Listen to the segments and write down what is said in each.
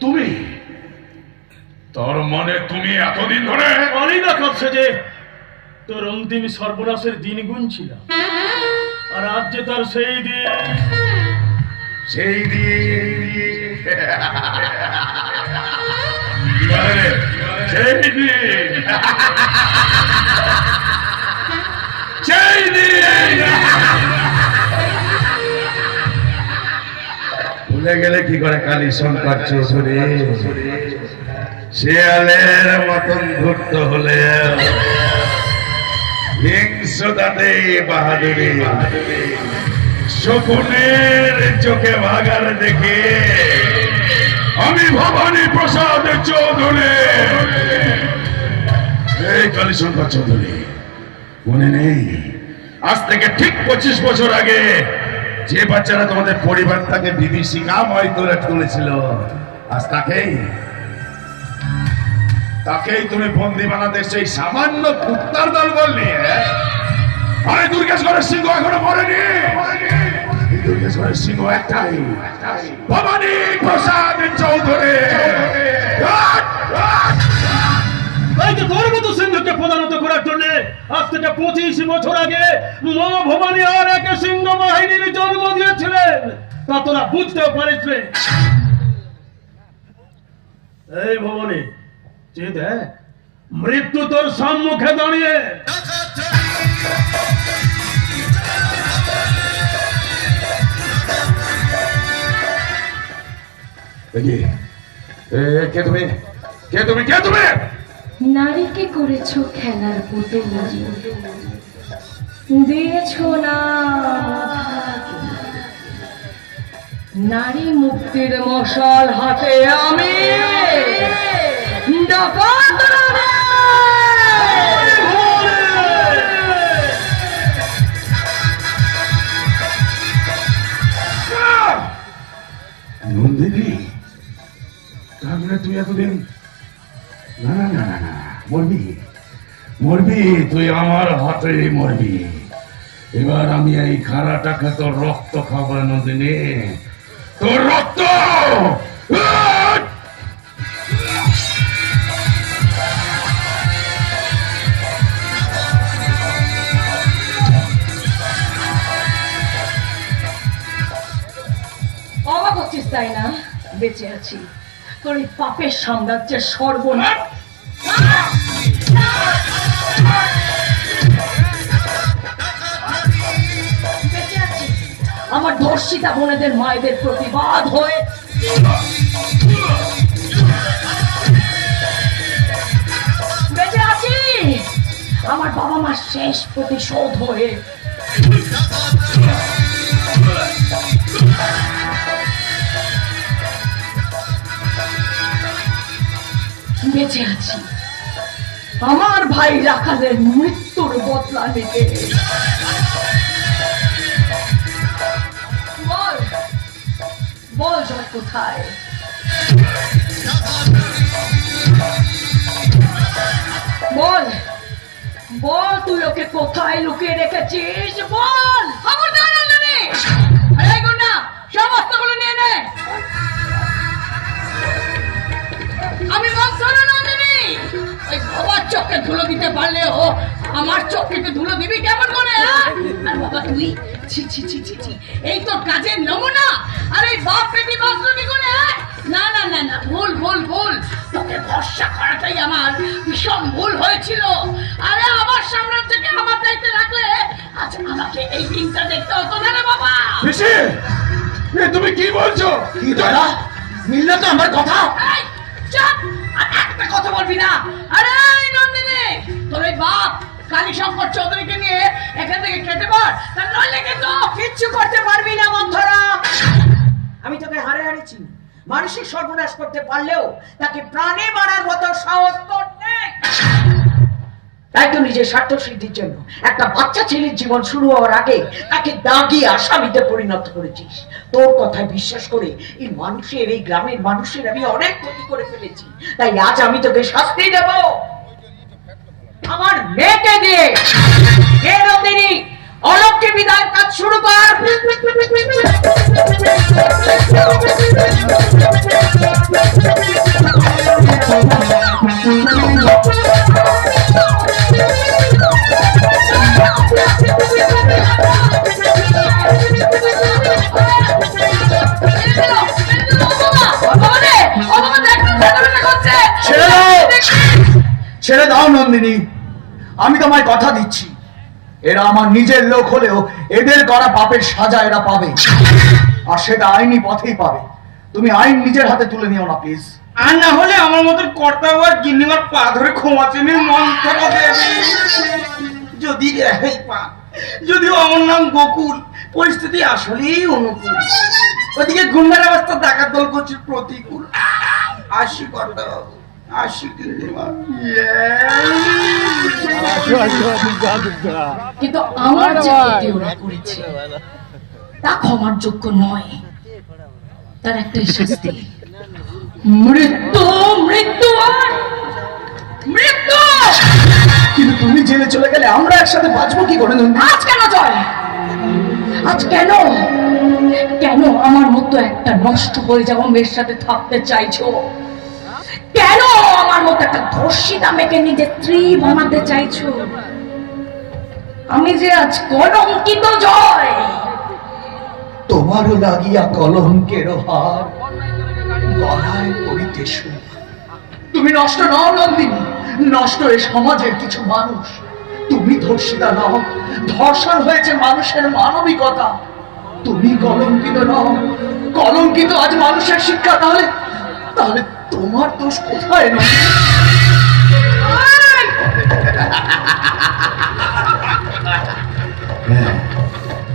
তুমি তার মানে তুমি এতদিন ধরে অনেক দেখাচ্ছে যে তোর অন্তিম সর্বনাশের দিন গুনছিল, আর আজ যে তার সেই দিন। সেই দিন সেই দিন সেই দিন ভুলে গেলে কি করে কালী শঙ্কর চৌধুরী? শিয়ালের মতন ধূর্ত হলে হিংস্রতাতে বাহাদুরি, শকুনের চোখে ভাগার দেখে আমি ভবানী প্রসাদ চৌধুরী। এই কালীশঙ্কর চৌধুরী, মনে নেই আজ থেকে ঠিক 25 বছর আগে যে বাচ্চারা তোমাদের পরিবারটাকে বিভীষিকাময় করে তুলেছিল, আজ তাকেই তুমি বন্দি বানাতে সেই সামান্য কুত্তার দল বললি? আরে দুর্গেশ্বরের সিংহ এখনো মরেনি। দুর্গেশ্বরের সিংহ একটাই, ভবানী প্রসাদ চৌধুরী। তোর মতো সিংহকে প্রধানত করার জন্য আজ থেকে 25 বছর আগে মা ভবানী আর এক সিংহ বাহিনীর জন্ম দিয়েছিলেন। তা তোরা বুঝতেও পারিস। এই ভবানী, যে দেখ মৃত্যু তোর সম্মুখে দাঁড়িয়ে। কে তুমি? কে তুমি? কে তুমি? নারীকে করেছো খেলার পুতুল, দিয়েছো না নারী মুক্তির মশাল হাতে আমি ডাকাত নন্দিনী। তাহলে তুই এতদিন না না না না মরবি তুই আমার হাতে মরবি। এবার আমি এই খারাটাকে তোর রক্ত খাবো নন্দিনী, তোর রক্ত। অবাক হচ্ছিস তাই না? বেঁচে আছি তোর এই পাপের সাম্রাজ্যের সর্বনাশ। বেঁচে আছি আমার ধর্ষিতা বোনেদের মায়েদের প্রতিবাদ হয়ে। বেঁচে আছি আমার বাবা মার শেষ প্রতিশোধ হয়ে। বেঁচে আছি আমার ভাই রাখালের মৃত্যুর বদলা নিতে। বল বল জয় কোথায়? বল বল তুই ওকে কোথায় লুকিয়ে রেখেছিস? বল। সমস্তগুলো নিয়ে নে। আমি নন্দিনী, ওই বাবার চোখে ধুলো দিতে পারলে ও আমার চোখে ধুলো দিবি কেমন করে? আর বাবা তুই ছি ছি ছি ছি ছি, এই তো কাজের নমুনা। আর এই বাপ পেটি বাসলি করে? না না না না, ভুল ভুল ভুল। তোকে ভরসা করাটাই আমার ভীষণ ভুল হয়েছিল। আরে আমার সাম্রাজ্যকে আমার দায়িত্বে রাখলে আজ আমাকে এই দিনটা দেখতে হতো না রে বাবা। তুমি কি বলছো? কি দাদা, মিললে তো আমার কথা। চাপ, আর একটা কথা বলবি না। আরে নন্দিনী, তোর এই বাপ কালীশঙ্কর চৌধুরীকে নিয়ে এখান থেকে কেটে পড়, তার নইলে কিন্তু কিচ্ছু করতে পারবি না বন্ধুরা। আমি তোকে হারে হারিয়েছি, মানসিক সর্বনাশ করতে পারলেও তাকে প্রাণে মারার মতো সাহস তোর নেই। তাই তো নিজের স্বার্থ সিদ্ধির জন্য একটা বাচ্চা ছেলের জীবন শুরু হওয়ার আগে তাকে দাগিয়ে আসামিতে পরিণত করেছিস। তোর কথায় বিশ্বাস করে এই মানুষের, এই গ্রামের মানুষের আমি অনেক ক্ষতি করে ফেলেছি। তাই আজ আমি তোকে শাস্তি দেব আমার মেয়েকে দিয়ে। হে নন্দিনী, অলককে বিদায় কাজ শুরু কর। ছেড়ে দাও নন্দিনী, আমি তোমায় কথা দিচ্ছি, এরা আমার নিজের লোক হলেও এদের করা পাপের সাজা এরা পাবে, আর সেটা আইনি পথেই পাবে। তুমি আইন নিজের হাতে তুলে নিও না প্লিজ। আর না হলে আমার মতন কর্তা আর গিন্নিমার পা ধরে ক্ষমা চেনে মন্ত্র দেবে। যদি রেহাই পা, যদিও আমার নাম গোকুল, পরিস্থিতি আসলেই অনুকূল। ওদিকে গুন্ডার অবস্থা ডাকাত দল করছে প্রতিকূল। আসি কর্তা বাবু, আসি গিন্নিমা। কিন্তু আমার যে ক্ষতি ওরা করেছে তা ক্ষমার যোগ্য নয়। তার একটাই শাস্তি, মৃত্যু, মৃত্যু আর মৃত্যু। কিন্তু তুমি জেলে চলে গেলে আমরা একসাথে বাঁচবো কি করে নন্দিনী? আজ কেন জয়, আজ কেন কেন আমার মতো একটা নষ্ট হয়ে যাওয়া মেয়ের সাথে থাকতে চাইছো? কেন আমার মতো একটা ধর্ষিতা মেয়েকে নিজের স্ত্রী বানাতে চাইছো? আমি যে আজ কলঙ্কিত জয়। তোমারও লাগিয়া কলঙ্কের হার, গলায় পড়িতে সুর। তুমি নষ্ট নও নন্দিনী, নষ্ট এ সমাজের কিছু মানুষ। তুমি ধর্ষিতা নও, ধর্ষণ হয়েছে মানুষের মানবিকতা। তুমি কলঙ্কিত নও, কলঙ্কিত আজ মানুষের শিক্ষা। তাহলে তাহলে তোমার দোষ কোথায় নন্দিনী?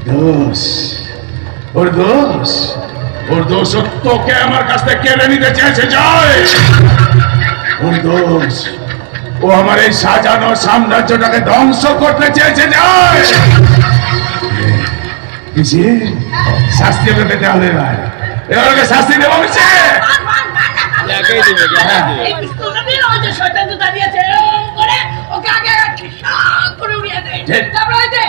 দোষ, ওর দোষ, ওর দোষ তোকে আমার কাছ থেকে কেড়ে নিতে চেয়েছে জয়। ওর দোষ, ও আমার এই সাজানো সাম্রাজ্যটাকে ধ্বংস করতে চেয়েছে জয়। কিসে শাস্তি ওকে পেতে হবে? এবার ওকে শাস্তি দেবো কিসে? এই পিস্তলটা দিয়ে ওই যে শয়তান দাঁড়িয়েছে করে ওকে আগে ঠিকঠাক করে উড়িয়ে দেয়। তারপর ওই যে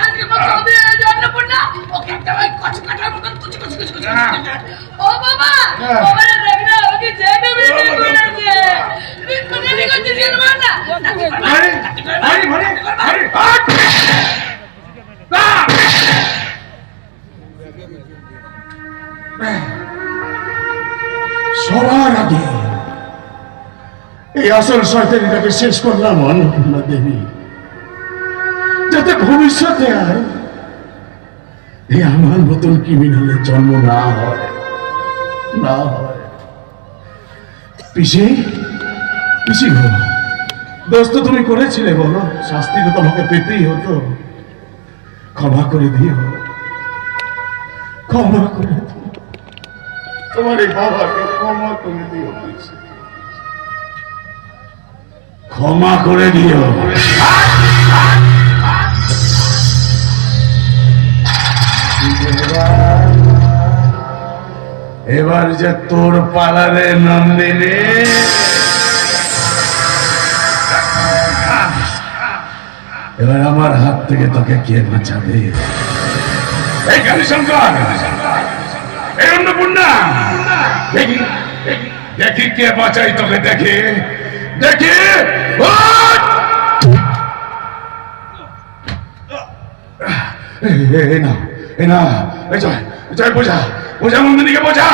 কালকে মতো হবে অন্নপূর্ণা, ওকে একটা ওই কচু কাটার মতন কুচি কুচি কুচি কুচি। ও বাবা, বাবা দেখনা ওকে জেগে বেরিয়ে করেছে। বিস্কুটে দিকে দিকে না। আরে আরে আরে সবার আগে এই আসল শয়তানিটাকে শেষ করলাম অন্নপূর্ণা দেবী, যাতে ভবিষ্যতে আর এই আমার মতন ক্রিমিনালের জন্ম না হয়, না হয়। পিসি, পিসি গো, দোষ তো তুমি করেছিলে, বলো, শাস্তি তো তোমাকে পেতেই হতো। ক্ষমা করে দিও, ক্ষমা করে দিও, তোমার এই বাবাকে ক্ষমা করে দিও, ক্ষমা করে দিও। এবার যে তোর পালারে নন্দিনী, এবার আমার হাত থেকে তোকে কে বাঁচাবে? এই কালীশঙ্কর, এই অন্নপূর্ণা, দেখি দেখি কে বাঁচাই তোকে, দেখি দেখি। না, জয় জয়, বোঝা বোঝা, নন্দিনীকে বোঝা।